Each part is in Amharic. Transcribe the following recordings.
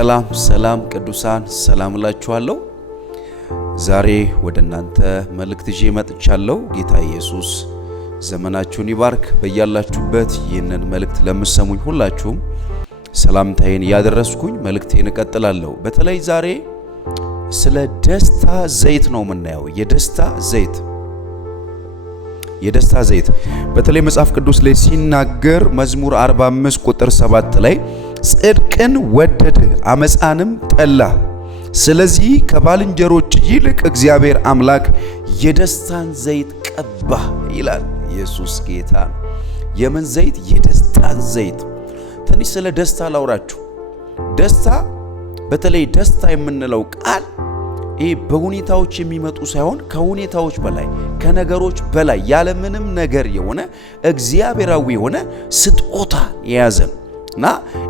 ሰላም ቅዱሳን ሰላም እላችኋለሁ። ዛሬ ወደ እናንተ መልእክት ይዤ መጥቻለሁ። ጌታ ኢየሱስ ዘመናችሁን ይባርክ። በያላችሁበት ይህንን መልእክት ለምትሰሙኝ ሁላችሁም ሰላምታዬን ያደረስኩኝ መልእክቴን እቀጥላለሁ። በተለይ ዛሬ ስለ ደስታ ዘይት ነው የምናየው። የደስታ ዘይት በተለይ መጽሐፍ ቅዱስ ላይ ሲናገር መዝሙር 45 ቁጥር 7 ላይ ጽድቅን ወደደ አመፃንም ጠላ፣ ስለዚህ ከባልንጀሮች ይልቅ እግዚአብሔር አምላክ የደስታን ዘይት ቀባ ይላል። ኢየሱስ ጌታ ነው። የምን ዘይት? የደስታን ዘይት። ትንሽ ስለ ደስታ ላውራችሁ። ደስታ በተለይ ደስታ የምንለው ቃል ይህ በሁኔታዎች የሚመጡ ሳይሆን ከሁኔታዎች በላይ ከነገሮች በላይ ያለምንም ነገር የሆነ እግዚአብሔራዊ የሆነ ስጦታ የያዘ ነው እና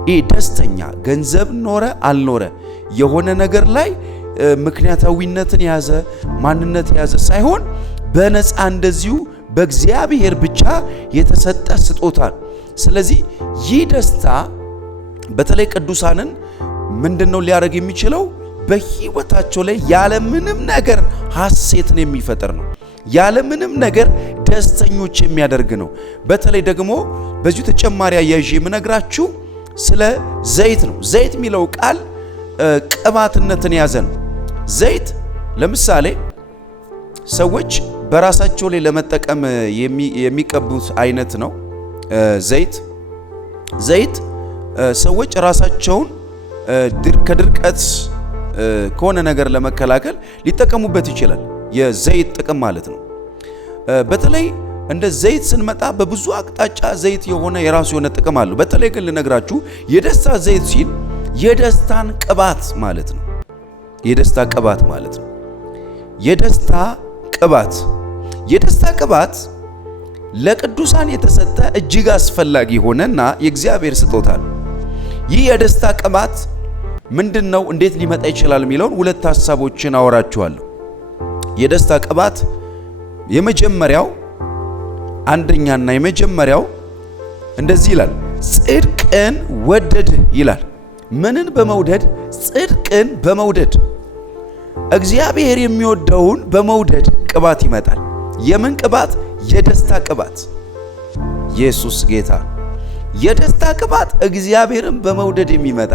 ይህ ደስተኛ ገንዘብ ኖረ አልኖረ የሆነ ነገር ላይ ምክንያታዊነትን የያዘ ማንነት የያዘ ሳይሆን በነፃ እንደዚሁ በእግዚአብሔር ብቻ የተሰጠ ስጦታ። ስለዚህ ይህ ደስታ በተለይ ቅዱሳንን ምንድነው ሊያደርግ የሚችለው? በህይወታቸው ላይ ያለምንም ነገር ሐሴትን የሚፈጥር ነው። ያለምንም ነገር ደስተኞች የሚያደርግ ነው። በተለይ ደግሞ በዚሁ ተጨማሪ አያይዤ የምነግራችሁ ስለ ዘይት ነው። ዘይት የሚለው ቃል ቅባትነትን የያዘ ነው። ዘይት ለምሳሌ ሰዎች በራሳቸው ላይ ለመጠቀም የሚቀቡት አይነት ነው። ዘይት ሰዎች ራሳቸውን ከድርቀት ከሆነ ነገር ለመከላከል ሊጠቀሙበት ይችላል። የዘይት ጥቅም ማለት ነው። በተለይ እንደ ዘይት ስንመጣ በብዙ አቅጣጫ ዘይት የሆነ የራሱ የሆነ ጥቅም አለው። በተለይ ግን ልነግራችሁ የደስታ ዘይት ሲል የደስታን ቅባት ማለት ነው። የደስታ ቅባት ማለት ነው። የደስታ ቅባት ለቅዱሳን የተሰጠ እጅግ አስፈላጊ ሆነና የእግዚአብሔር ስጦታ ነው። ይህ የደስታ ቅባት ምንድነው? እንዴት ሊመጣ ይችላል የሚለውን ሁለት ሐሳቦችን አወራችኋለሁ። የደስታ ቅባት የመጀመሪያው እንደዚህ ይላል፣ ጽድቅን ወደድ ይላል። ምንን በመውደድ? ጽድቅን በመውደድ እግዚአብሔር የሚወደውን በመውደድ ቅባት ይመጣል። የምን ቅባት? የደስታ ቅባት። ኢየሱስ ጌታ። የደስታ ቅባት እግዚአብሔርን በመውደድ የሚመጣ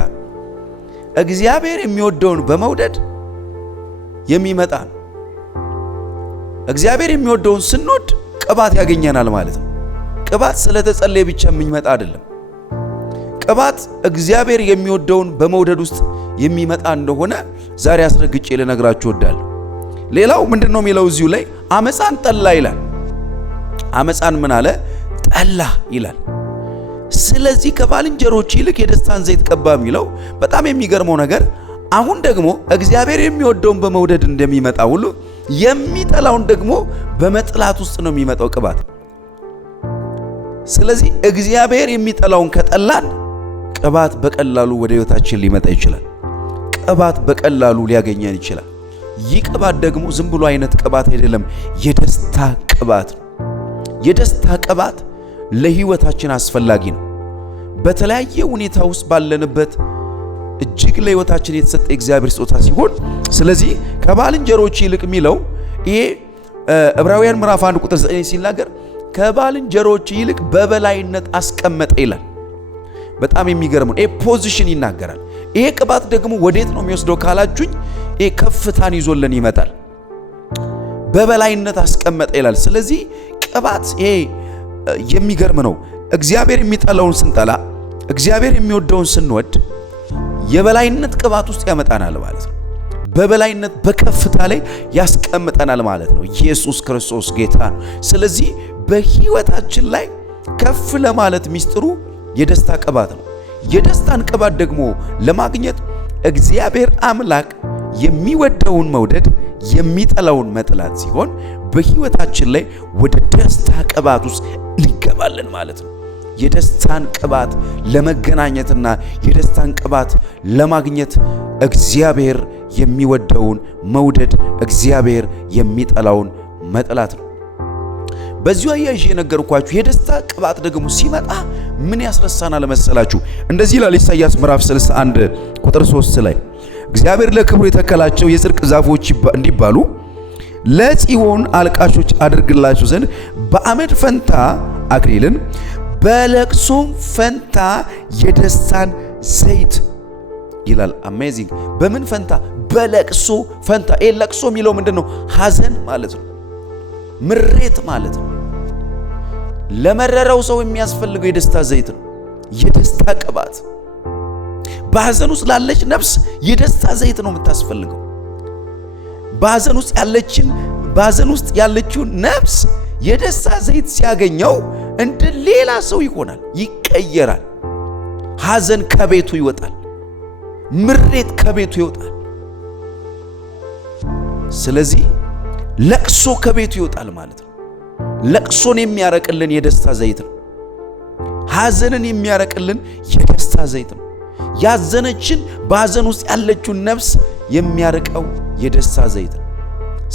እግዚአብሔር የሚወደውን በመውደድ የሚመጣ ነው። እግዚአብሔር የሚወደውን ስንወድ ቅባት ያገኘናል ማለት ነው። ቅባት ስለተጸለየ ብቻ የሚመጣ አይደለም። ቅባት እግዚአብሔር የሚወደውን በመውደድ ውስጥ የሚመጣ እንደሆነ ዛሬ አስረግጬ ልነግራችሁ እወዳለሁ። ሌላው ምንድነው የሚለው እዚሁ ላይ? አመፃን ጠላ ይላል። አመፃን ምን አለ? ጠላ ይላል። ስለዚህ ከባልንጀሮች ይልቅ የደስታን ዘይት ቀባ የሚለው በጣም የሚገርመው ነገር አሁን ደግሞ እግዚአብሔር የሚወደውን በመውደድ እንደሚመጣ ሁሉ የሚጠላውን ደግሞ በመጥላት ውስጥ ነው የሚመጣው ቅባት። ስለዚህ እግዚአብሔር የሚጠላውን ከጠላን ቅባት በቀላሉ ወደ ሕይወታችን ሊመጣ ይችላል። ቅባት በቀላሉ ሊያገኘን ይችላል። ይህ ቅባት ደግሞ ዝም ብሎ አይነት ቅባት አይደለም፣ የደስታ ቅባት ነው። የደስታ ቅባት ለሕይወታችን አስፈላጊ ነው። በተለያየ ሁኔታ ውስጥ ባለንበት እጅግ ለሕይወታችን የተሰጠ እግዚአብሔር ስጦታ ሲሆን፣ ስለዚህ ከባልንጀሮች ይልቅ የሚለው ይሄ ዕብራውያን ምዕራፍ 1 ቁጥር 9 ሲናገር ከባልንጀሮች ይልቅ በበላይነት አስቀመጠ ይላል። በጣም የሚገርም ነው። ይሄ ፖዚሽን ይናገራል። ይሄ ቅባት ደግሞ ወዴት ነው የሚወስደው ካላችሁኝ፣ ይሄ ከፍታን ይዞልን ይመጣል። በበላይነት አስቀመጠ ይላል። ስለዚህ ቅባት ይሄ የሚገርም ነው። እግዚአብሔር የሚጠላውን ስንጠላ፣ እግዚአብሔር የሚወደውን ስንወድ የበላይነት ቅባት ውስጥ ያመጣናል ማለት ነው። በበላይነት በከፍታ ላይ ያስቀምጠናል ማለት ነው። ኢየሱስ ክርስቶስ ጌታ ነው። ስለዚህ በሕይወታችን ላይ ከፍ ለማለት ሚስጥሩ የደስታ ቅባት ነው። የደስታን ቅባት ደግሞ ለማግኘት እግዚአብሔር አምላክ የሚወደውን መውደድ የሚጠላውን መጥላት ሲሆን በሕይወታችን ላይ ወደ ደስታ ቅባት ውስጥ ሊገባልን ማለት ነው። የደስታን ቅባት ለመገናኘትና የደስታን ቅባት ለማግኘት እግዚአብሔር የሚወደውን መውደድ፣ እግዚአብሔር የሚጠላውን መጥላት ነው። በዚሁ አያይዤ የነገርኳችሁ የደስታ ቅባት ደግሞ ሲመጣ ምን ያስረሳናል መሰላችሁ? እንደዚህ ይላል ኢሳይያስ ምዕራፍ 61 ቁጥር 3 ላይ እግዚአብሔር ለክብሩ የተከላቸው የጽድቅ ዛፎች እንዲባሉ ለጽዮን አልቃሾች አድርግላቸው ዘንድ በአመድ ፈንታ አክሊልን በለቅሶም ፈንታ የደስታን ዘይት ይላል። አሜዚንግ! በምን ፈንታ? በለቅሶ ፈንታ። ለቅሶ የሚለው ምንድን ነው? ሐዘን ማለት ነው፣ ምሬት ማለት ነው። ለመረረው ሰው የሚያስፈልገው የደስታ ዘይት ነው፣ የደስታ ቅባት። በሐዘን ውስጥ ላለች ነፍስ የደስታ ዘይት ነው የምታስፈልገው። በሐዘን ውስጥ ያለችው ነፍስ የደስታ ዘይት ሲያገኘው እንደ ሌላ ሰው ይሆናል፣ ይቀየራል። ሐዘን ከቤቱ ይወጣል፣ ምሬት ከቤቱ ይወጣል። ስለዚህ ለቅሶ ከቤቱ ይወጣል ማለት ነው። ለቅሶን የሚያረቅልን የደስታ ዘይት ነው። ሐዘንን የሚያረቅልን የደስታ ዘይት ነው። ያዘነችን በሐዘን ውስጥ ያለችውን ነፍስ የሚያርቀው የደስታ ዘይት ነው።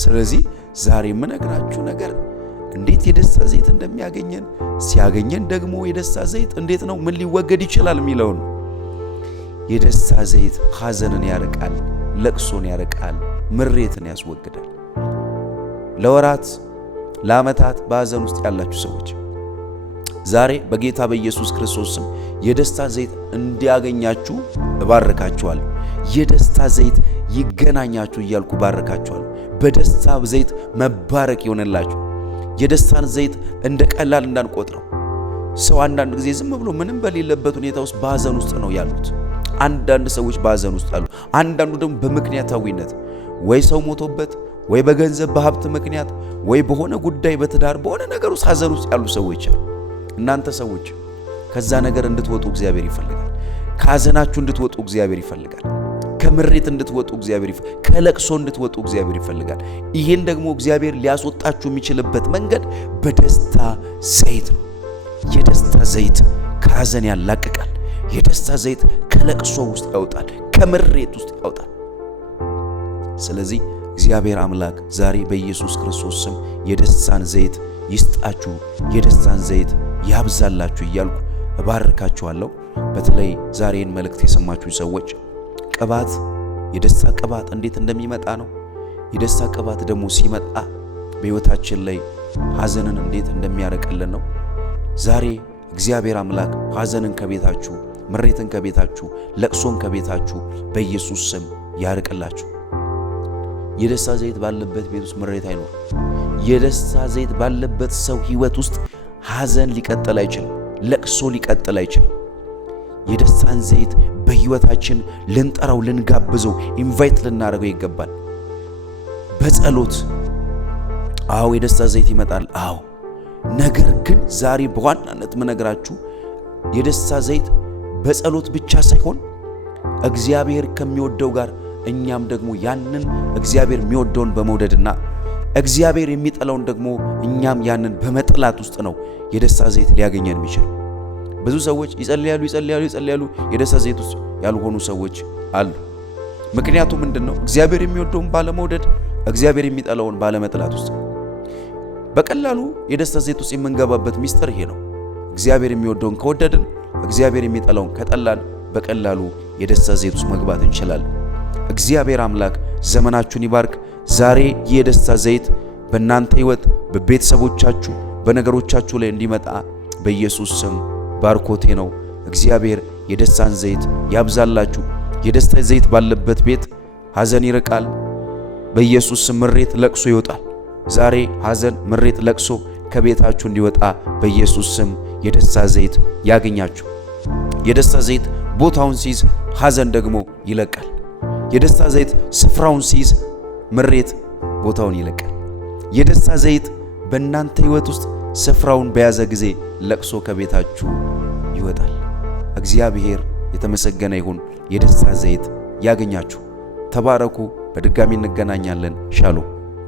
ስለዚህ ዛሬ የምነግራችሁ ነገር እንዴት የደስታ ዘይት እንደሚያገኘን፣ ሲያገኘን ደግሞ የደስታ ዘይት እንዴት ነው ምን ሊወገድ ይችላል የሚለውን። የደስታ ዘይት ሐዘንን ያርቃል፣ ለቅሶን ያርቃል፣ ምሬትን ያስወግዳል። ለወራት ለዓመታት በሐዘን ውስጥ ያላችሁ ሰዎች ዛሬ በጌታ በኢየሱስ ክርስቶስ ስም የደስታ ዘይት እንዲያገኛችሁ እባርካችኋለሁ። የደስታ ዘይት ይገናኛችሁ እያልኩ ባርካችኋለሁ። በደስታ ዘይት መባረክ ይሆንላችሁ። የደስታን ዘይት እንደ ቀላል እንዳንቆጥረው። ሰው አንዳንድ ጊዜ ዝም ብሎ ምንም በሌለበት ሁኔታ ውስጥ በሐዘን ውስጥ ነው ያሉት። አንዳንድ ሰዎች በሐዘን ውስጥ አሉ። አንዳንዱ ደግሞ በምክንያታዊነት ወይ ሰው ሞቶበት ወይ በገንዘብ በሀብት ምክንያት ወይ በሆነ ጉዳይ በትዳር በሆነ ነገር ውስጥ ሐዘን ውስጥ ያሉ ሰዎች አሉ። እናንተ ሰዎች ከዛ ነገር እንድትወጡ እግዚአብሔር ይፈልጋል። ከሐዘናችሁ እንድትወጡ እግዚአብሔር ይፈልጋል። ከምሬት እንድትወጡ እግዚአብሔር ይፈልጋል። ከለቅሶ እንድትወጡ እግዚአብሔር ይፈልጋል። ይሄን ደግሞ እግዚአብሔር ሊያስወጣችሁ የሚችልበት መንገድ በደስታ ዘይት ነው። የደስታ ዘይት ከሐዘን ያላቅቃል። የደስታ ዘይት ከለቅሶ ውስጥ ያወጣል፣ ከምሬት ውስጥ ያወጣል። ስለዚህ እግዚአብሔር አምላክ ዛሬ በኢየሱስ ክርስቶስ ስም የደስታን ዘይት ይስጣችሁ፣ የደስታን ዘይት ያብዛላችሁ እያልኩ እባርካችኋለሁ። በተለይ ዛሬን መልእክት የሰማችሁ ሰዎች ቅባት፣ የደስታ ቅባት እንዴት እንደሚመጣ ነው። የደስታ ቅባት ደግሞ ሲመጣ በሕይወታችን ላይ ሐዘንን እንዴት እንደሚያረቅልን ነው። ዛሬ እግዚአብሔር አምላክ ሐዘንን ከቤታችሁ፣ ምሬትን ከቤታችሁ፣ ለቅሶን ከቤታችሁ በኢየሱስ ስም ያርቅላችሁ። የደስታ ዘይት ባለበት ቤት ውስጥ ምሬት አይኖር። የደስታ ዘይት ባለበት ሰው ሕይወት ውስጥ ሐዘን ሊቀጥል አይችልም፣ ለቅሶ ሊቀጥል አይችልም። የደስታን ዘይት በሕይወታችን ልንጠራው፣ ልንጋብዘው፣ ኢንቫይት ልናደርገው ይገባል። በጸሎት አዎ የደስታ ዘይት ይመጣል። አዎ ነገር ግን ዛሬ በዋናነት ምነግራችሁ የደስታ ዘይት በጸሎት ብቻ ሳይሆን እግዚአብሔር ከሚወደው ጋር እኛም ደግሞ ያንን እግዚአብሔር የሚወደውን በመውደድና እግዚአብሔር የሚጠላውን ደግሞ እኛም ያንን በመጥላት ውስጥ ነው የደስታ ዘይት ሊያገኘን የሚችል። ብዙ ሰዎች ይጸልያሉ፣ የደስታ ዘይት ውስጥ ያልሆኑ ሰዎች አሉ። ምክንያቱ ምንድነው? እግዚአብሔር የሚወደውን ባለመውደድ፣ እግዚአብሔር የሚጠላውን ባለመጥላት ውስጥ። በቀላሉ የደስታ ዘይት ውስጥ የምንገባበት ሚስጥር ይሄ ነው። እግዚአብሔር የሚወደውን ከወደድን፣ እግዚአብሔር የሚጠላውን ከጠላን በቀላሉ የደስታ ዘይት ውስጥ መግባት እንችላለን። እግዚአብሔር አምላክ ዘመናችሁን ይባርክ። ዛሬ የደስታ ዘይት በእናንተ ሕይወት፣ በቤተሰቦቻችሁ፣ በነገሮቻችሁ ላይ እንዲመጣ በኢየሱስ ስም ባርኮቴ ነው። እግዚአብሔር የደስታን ዘይት ያብዛላችሁ። የደስታ ዘይት ባለበት ቤት ሐዘን ይርቃል። በኢየሱስ ስም ምሬት፣ ለቅሶ ይወጣል። ዛሬ ሐዘን፣ ምሬት፣ ለቅሶ ከቤታችሁ እንዲወጣ በኢየሱስ ስም የደስታ ዘይት ያገኛችሁ። የደስታ ዘይት ቦታውን ሲይዝ ሐዘን ደግሞ ይለቃል። የደስታ ዘይት ስፍራውን ሲይዝ ምሬት ቦታውን ይለቃል። የደስታ ዘይት በእናንተ ሕይወት ውስጥ ስፍራውን በያዘ ጊዜ ለቅሶ ከቤታችሁ ይወጣል። እግዚአብሔር የተመሰገነ ይሁን። የደስታ ዘይት ያገኛችሁ። ተባረኩ። በድጋሚ እንገናኛለን። ሻሎም